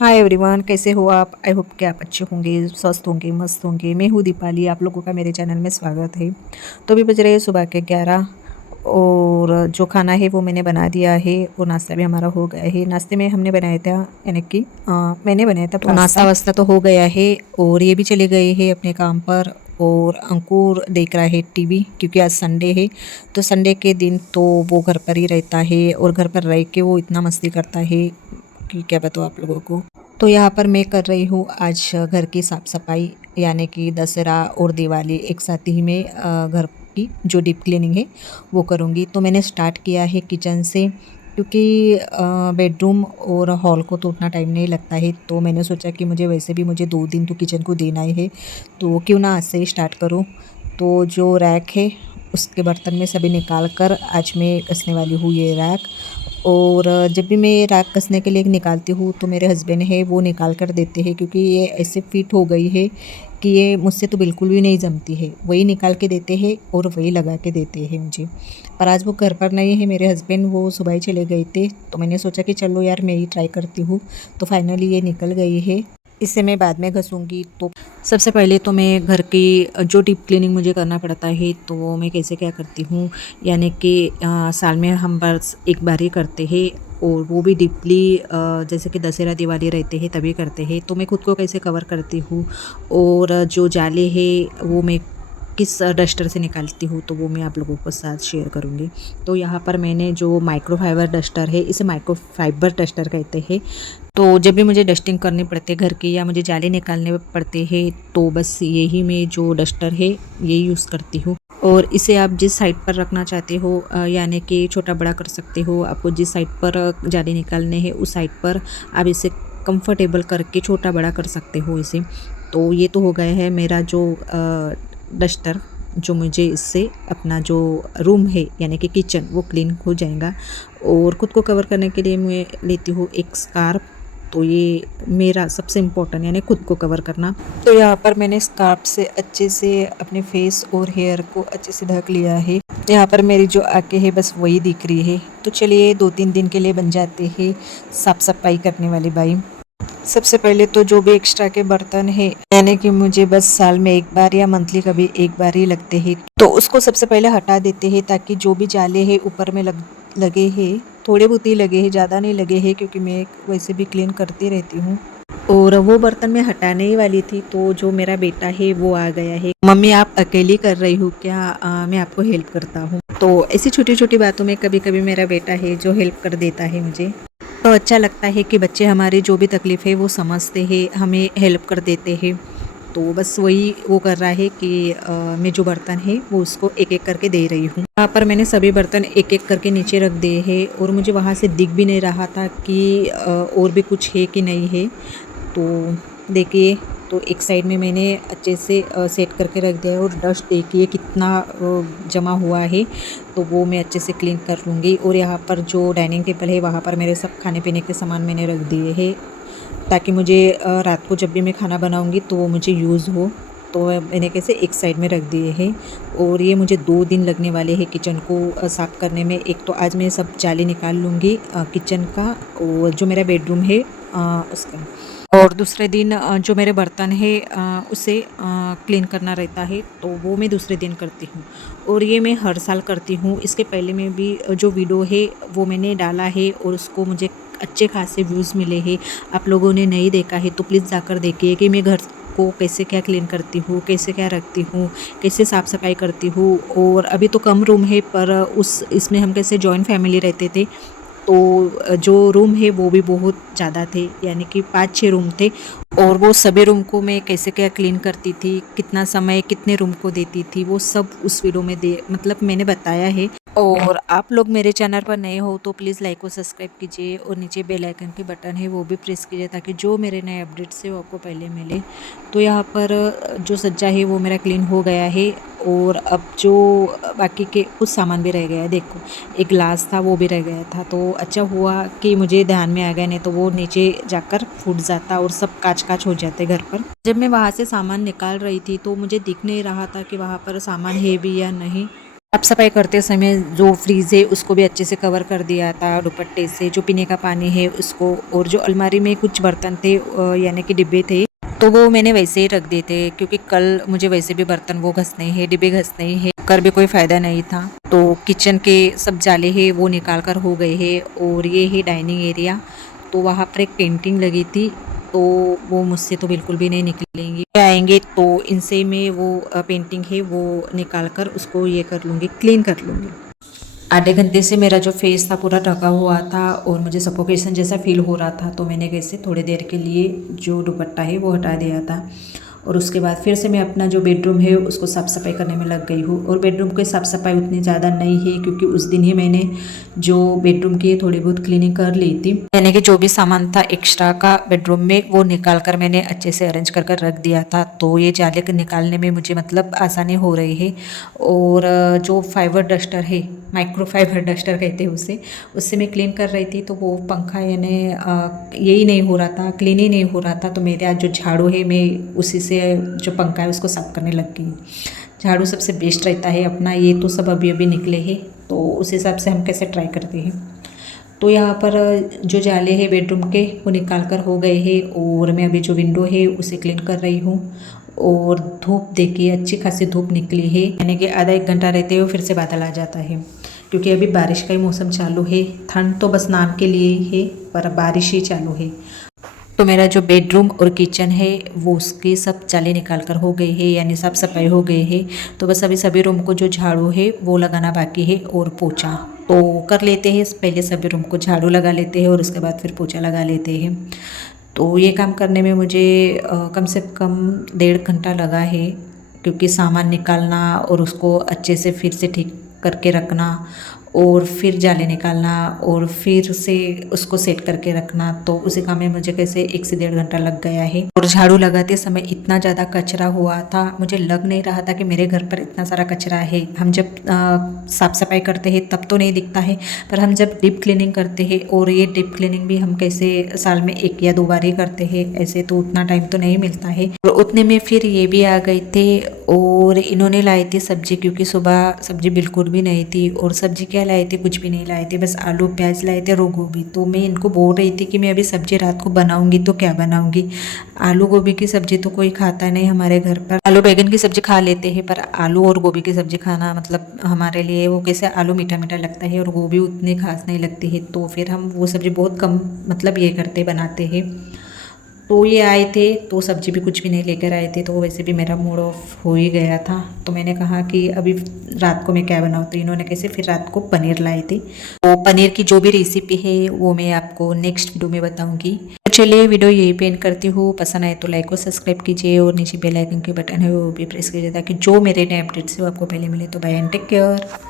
Hi everyone, कैसे हो आप? आई होप कि आप अच्छे होंगे, स्वस्थ होंगे, मस्त होंगे। मैं हूँ दीपाली, आप लोगों का मेरे चैनल में स्वागत है। तो अभी बज रहे हैं सुबह के 11 और जो खाना है वो मैंने बना दिया है और नाश्ता भी हमारा हो गया है। नाश्ते में हमने बनाया था, यानी कि मैंने बनाया था। तो नाश्ता वास्ता तो हो गया है और ये भी चले गए हैं अपने काम पर। और अंकुर देख रहा है टीवी, क्योंकि आज संडे है। तो संडे के दिन तो वो घर पर ही रहता है और घर पर रह के वो इतना मस्ती करता है कि क्या बताऊँ आप लोगों को। तो यहाँ पर मैं कर रही हूँ आज घर की साफ़ सफाई, यानी कि दशहरा और दिवाली एक साथ ही में घर की जो डीप क्लीनिंग है वो करूँगी। तो मैंने स्टार्ट किया है किचन से, क्योंकि बेडरूम और हॉल को तो उतना टाइम नहीं लगता है। तो मैंने सोचा कि वैसे भी मुझे 2 दिन तो किचन को देना ही है, तो क्यों ना आज से ही स्टार्ट करूँ। तो जो रैक है उसके बर्तन में सभी निकाल कर आज मैं कसने वाली हूँ ये रैक। और जब भी मैं रैक कसने के लिए निकालती हूँ तो मेरे हस्बैंड है वो निकाल कर देते हैं, क्योंकि ये ऐसे फिट हो गई है कि ये मुझसे तो बिल्कुल भी नहीं जमती है। वही निकाल के देते हैं और वही लगा के देते हैं मुझे। पर आज वो घर पर नहीं है, मेरे हस्बैंड वो सुबह ही चले गए थे। तो मैंने सोचा कि चलो यार मैं ही ट्राई करती हूँ। तो फाइनली ये निकल गई है, इसे मैं बाद में घसूँगी। तो सबसे पहले तो मैं घर की जो डीप क्लीनिंग मुझे करना पड़ता है तो वो मैं कैसे क्या करती हूँ, यानी कि साल में हम बस एक बार ही करते हैं और वो भी डीपली जैसे कि दशहरा दिवाली रहते हैं तभी करते हैं। तो मैं खुद को कैसे कवर करती हूँ और जो जाले है वो मैं किस डस्टर से निकालती हूँ तो वो मैं आप लोगों के साथ शेयर करूँगी। तो यहाँ पर मैंने जो माइक्रोफाइबर डस्टर है, इसे माइक्रोफाइबर डस्टर कहते हैं। तो जब भी मुझे डस्टिंग करनी पड़ती है घर की या मुझे जाले निकालने पड़ते हैं तो बस यही मैं जो डस्टर है ये यूज़ करती हूँ। और इसे आप जिस साइड पर रखना चाहते हो, यानी कि छोटा बड़ा कर सकते हो। आपको जिस साइड पर जाले निकालने हैं उस साइड पर आप इसे कंफर्टेबल करके छोटा बड़ा कर सकते हो इसे। तो ये तो हो गया है मेरा जो डस्टर, जो मुझे इससे अपना जो रूम है यानी कि किचन वो क्लीन हो जाएगा। और ख़ुद को कवर करने के लिए मैं लेती हूँ एक स्कार्फ। तो ये मेरा सबसे इम्पोर्टेंट, यानी खुद को कवर करना। तो यहाँ पर मैंने स्कार्फ से अच्छे से अपने फेस और हेयर को अच्छे से ढक लिया है। यहाँ पर मेरी जो आंखें है बस वही दिख रही है। तो चलिए 2-3 दिन के लिए बन जाते हैं साफ सफाई करने वाली बाई। सबसे पहले तो जो भी एक्स्ट्रा के बर्तन है, यानी कि मुझे बस साल में एक बार या मंथली कभी एक बार ही लगते हैं, तो उसको सबसे पहले हटा देते हैं ताकि जो भी जाले हैं ऊपर में लगे हैं, थोड़े बहुत ही लगे हैं, ज़्यादा नहीं लगे हैं, क्योंकि मैं वैसे भी क्लीन करती रहती हूँ। और वो बर्तन मैं हटाने ही वाली थी तो जो मेरा बेटा है वो आ गया है। मम्मी आप अकेली कर रही हो क्या? मैं आपको हेल्प करता हूँ। तो ऐसी छोटी छोटी बातों में कभी कभी मेरा बेटा है जो हेल्प कर देता है मुझे। तो अच्छा लगता है कि बच्चे हमारी जो भी तकलीफ़ है वो समझते हैं, हमें हेल्प कर देते हैं। तो बस वही वो कर रहा है कि मैं जो बर्तन है वो उसको एक एक करके दे रही हूँ। यहाँ पर मैंने सभी बर्तन एक एक करके नीचे रख दिए हैं और मुझे वहाँ से दिख भी नहीं रहा था कि और भी कुछ है कि नहीं है। तो देखिए, तो एक साइड में मैंने अच्छे से सेट करके रख दिया है और डस्ट देखिए कितना जमा हुआ है। तो वो मैं अच्छे से क्लीन कर लूँगी। और यहाँ पर जो डाइनिंग टेबल है वहाँ पर मेरे सब खाने पीने के सामान मैंने रख दिए हैं, ताकि मुझे रात को जब भी मैं खाना बनाऊँगी तो वो मुझे यूज़ हो। तो मैंने कैसे एक साइड में रख दिए हैं। और ये मुझे 2 दिन लगने वाले हैं किचन को साफ़ करने में। एक तो आज मैं सब जाली निकाल लूँगी किचन का और जो मेरा बेडरूम है उसका। और दूसरे दिन जो मेरे बर्तन है उसे क्लीन करना रहता है, तो वो मैं दूसरे दिन करती हूँ। और ये मैं हर साल करती हूँ। इसके पहले में भी जो वीडियो है वो मैंने डाला है और उसको मुझे अच्छे खासे व्यूज़ मिले हैं। आप लोगों ने नहीं देखा है तो प्लीज़ जाकर देखिए कि मैं घर को कैसे क्या क्लीन करती हूँ, कैसे क्या रखती हूँ, कैसे साफ़ सफाई करती हूँ। और अभी तो कम रूम है, पर इसमें हम कैसे जॉइंट फैमिली रहते थे, तो जो रूम है वो भी बहुत ज़्यादा थे, यानी कि 5-6 रूम थे। और वो सभी रूम को मैं कैसे क्या क्लीन करती थी, कितना समय कितने रूम को देती थी, वो सब उस वीडियो में मतलब मैंने बताया है। और आप लोग मेरे चैनल पर नए हो तो प्लीज़ लाइक और सब्सक्राइब कीजिए और नीचे बेल आइकन की बटन है वो भी प्रेस कीजिए, ताकि जो मेरे नए अपडेट्स है वो आपको पहले मिले। तो यहाँ पर जो सज्जा है वो मेरा क्लीन हो गया है। और अब जो बाकी के कुछ सामान भी रह गया है, देखो एक ग्लास था वो भी रह गया था। तो अच्छा हुआ कि मुझे ध्यान में आ गया, नहीं तो वो नीचे जाकर फूट जाता और सब काच काच हो जाते घर पर। जब मैं वहाँ से सामान निकाल रही थी तो मुझे दिख नहीं रहा था कि वहाँ पर सामान है भी या नहीं। साफ सफाई करते समय जो फ्रीज़ है उसको भी अच्छे से कवर कर दिया था दुपट्टे से। जो पीने का पानी है उसको, और जो अलमारी में कुछ बर्तन थे यानी कि डिब्बे थे, तो वो मैंने वैसे ही रख दिए थे क्योंकि कल मुझे वैसे भी बर्तन वो घसने हैं, डिब्बे घसने हैं, कर भी कोई फ़ायदा नहीं था। तो किचन के सब जाले हैं वो निकाल कर हो गए हैं। और ये है डाइनिंग एरिया, तो वहाँ पर एक पेंटिंग लगी थी, तो वो मुझसे तो बिल्कुल भी नहीं निकलेंगी। आएंगे तो इनसे मैं वो पेंटिंग है वो निकाल कर उसको ये कर लूँगी, क्लीन कर लूँगी। आधे घंटे से मेरा जो फेस था पूरा ढका हुआ था और मुझे सफोकेशन जैसा फील हो रहा था, तो मैंने कैसे थोड़ी देर के लिए जो दुपट्टा है वो हटा दिया था। और उसके बाद फिर से मैं अपना जो बेडरूम है उसको साफ़ सफाई करने में लग गई हूँ। और बेडरूम की साफ़ सफाई उतनी ज़्यादा नहीं है क्योंकि उस दिन ही मैंने जो बेडरूम की थोड़ी बहुत क्लीनिंग कर ली थी, यानी कि जो भी सामान था एक्स्ट्रा का बेडरूम में वो निकाल कर मैंने अच्छे से अरेंज कर रख दिया था। तो ये जाले के निकालने में मुझे मतलब आसानी हो रही है। और जो फाइबर डस्टर है, माइक्रो फाइबर डस्टर कहते हैं उसे, उससे मैं क्लीन कर रही थी, तो वो पंखा यानी यही नहीं हो रहा था, क्लीन ही नहीं हो रहा था। तो मेरे आज जो झाड़ू है मैं उसी से जो पंखा है उसको साफ करने लग गई। झाड़ू सबसे बेस्ट रहता है अपना। ये तो सब अभी अभी निकले हैं, तो उस हिसाब से हम कैसे ट्राई करते हैं। तो यहाँ पर जो जाले हैं बेडरूम के वो निकाल कर हो गए हैं। और मैं अभी जो विंडो है उसे क्लीन कर रही हूँ। और धूप देखिए, अच्छी खासी धूप निकली है, यानी कि आधा एक घंटा रहते हुए फिर से बादल आ जाता है क्योंकि अभी बारिश का ही मौसम चालू है। ठंड तो बस नाम के लिए ही है, पर बारिश ही चालू है। तो मेरा जो बेडरूम और किचन है वो उसकी सब जाले निकाल कर हो गई है, यानी साफ सफाई हो गई है। तो बस अभी सभी रूम को जो झाड़ू है वो लगाना बाकी है और पोछा तो कर लेते हैं। पहले सभी रूम को झाड़ू लगा लेते हैं और उसके बाद फिर पोछा लगा लेते हैं। तो ये काम करने में मुझे कम से कम 1.5 घंटा लगा है क्योंकि सामान निकालना और उसको अच्छे से फिर से ठीक करके रखना और फिर जाले निकालना और फिर से उसको सेट करके रखना, तो उसी काम में मुझे कैसे 1 से 1.5 घंटा लग गया है। और झाड़ू लगाते समय इतना ज़्यादा कचरा हुआ था, मुझे लग नहीं रहा था कि मेरे घर पर इतना सारा कचरा है। हम जब साफ़ सफाई करते हैं तब तो नहीं दिखता है, पर हम जब डीप क्लीनिंग करते हैं, और ये डीप क्लीनिंग भी हम कैसे साल में 1 या 2 बार ही करते हैं, ऐसे तो उतना टाइम तो नहीं मिलता है। और उतने में फिर ये भी आ गए थे और इन्होंने लाई थी सब्जी, क्योंकि सुबह सब्जी बिल्कुल भी नहीं थी। और सब्जी क्या लाए थे, कुछ भी नहीं लाए थे, बस आलू प्याज लाए थे और गोभी। तो मैं इनको बोल रही थी कि मैं अभी सब्जी रात को बनाऊंगी तो क्या बनाऊंगी। आलू गोभी की सब्जी तो कोई खाता नहीं हमारे घर पर। आलू बैगन की सब्जी खा लेते हैं, पर आलू और गोभी की सब्जी खाना मतलब हमारे लिए वो कैसे, आलू मीठा मीठा लगता है और गोभी उतनी खास नहीं लगती है। तो फिर हम वो सब्जी बहुत कम मतलब ये करते बनाते हैं। तो ये आए थे तो सब्जी भी कुछ भी नहीं लेकर आए थे, तो वैसे भी मेरा मूड ऑफ हो ही गया था। तो मैंने कहा कि अभी रात को मैं क्या बनाऊँ, तो इन्होंने कैसे फिर रात को पनीर लाए थे। तो पनीर की जो भी रेसिपी है वो मैं आपको नेक्स्ट वीडियो में बताऊंगी। तो चलिए वीडियो यही पे एंड करती हूँ। पसंद आए तो लाइक और सब्सक्राइब कीजिए और नीचे बेल आइकन के बटन है वो भी प्रेस कीजिए ताकि जो मेरे नए अपडेट्स है वो आपको पहले मिले। तो बाय एंड टेक केयर।